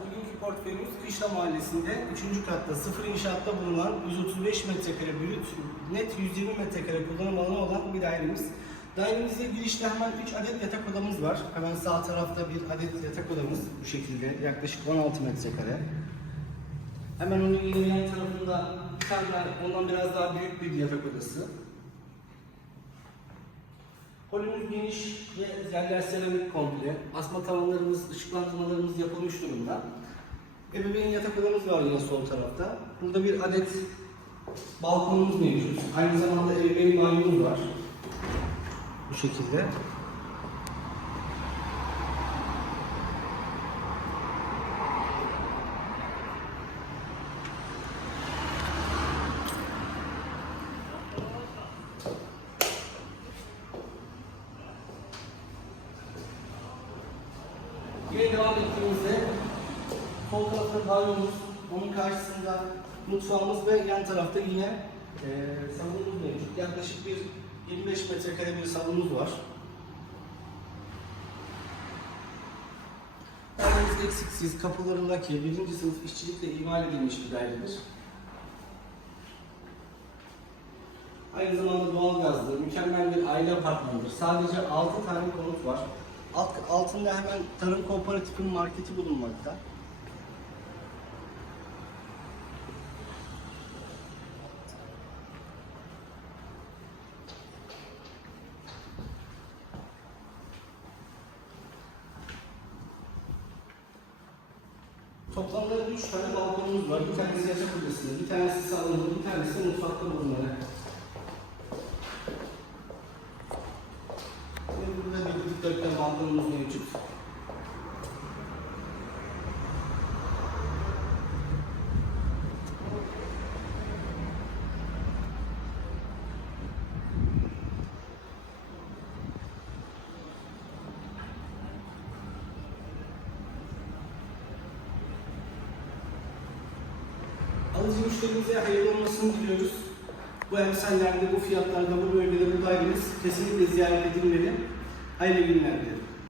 bugünkü portföyümüz Kışla Mahallesi'nde 3. katta sıfır inşaatta bulunan 135 metrekare brüt, net 120 metrekare kullanım alanı olan bir dairemiz. Dairemizde girişte hemen 3 adet yatak odamız var. Hemen sağ tarafta bir adet yatak odamız bu şekilde yaklaşık 16 metrekare. Hemen onun yan tarafında bir tane ondan biraz daha büyük bir yatak odası. Holümüz geniş ve zeller seramik komple. Asma tavanlarımız, ışıklandırmalarımız yapılmış durumda. Ebeveyn yatak odamız var yine sol tarafta. Burada bir adet balkonumuz mevcut. Aynı zamanda ebeveyn banyomuz var. Bu şekilde. Sol tarafta banyomuz, onun karşısında mutfağımız ve yan tarafta yine e, salonumuz mevcut. Yaklaşık bir 25 metrekare bir salonumuz var. Dairemiz eksiksiz, kapıları laki, birinci sınıf işçilikle imal edilmiş bir dairedir. Aynı zamanda doğalgazlı, mükemmel bir aile apartmanıdır. Sadece 6 tane konut var. Alt, altında hemen Tarım Kooperatif'in marketi bulunmakta. Toplamda 3 tane balkonumuz var. Bir tanesi yatak odasında, bir tanesi salonda, bir tanesi mutfakta bulunmalı. Ve burada bir dikdörtgen balkonumuz mevcut. Alıcı müşterimize hayırlı olmasını diliyoruz. Bu emsallerde, bu fiyatlarda, bu bölgede, bu daireniz kesinlikle ziyaret edilmeli. Hayırlı günler dilerim.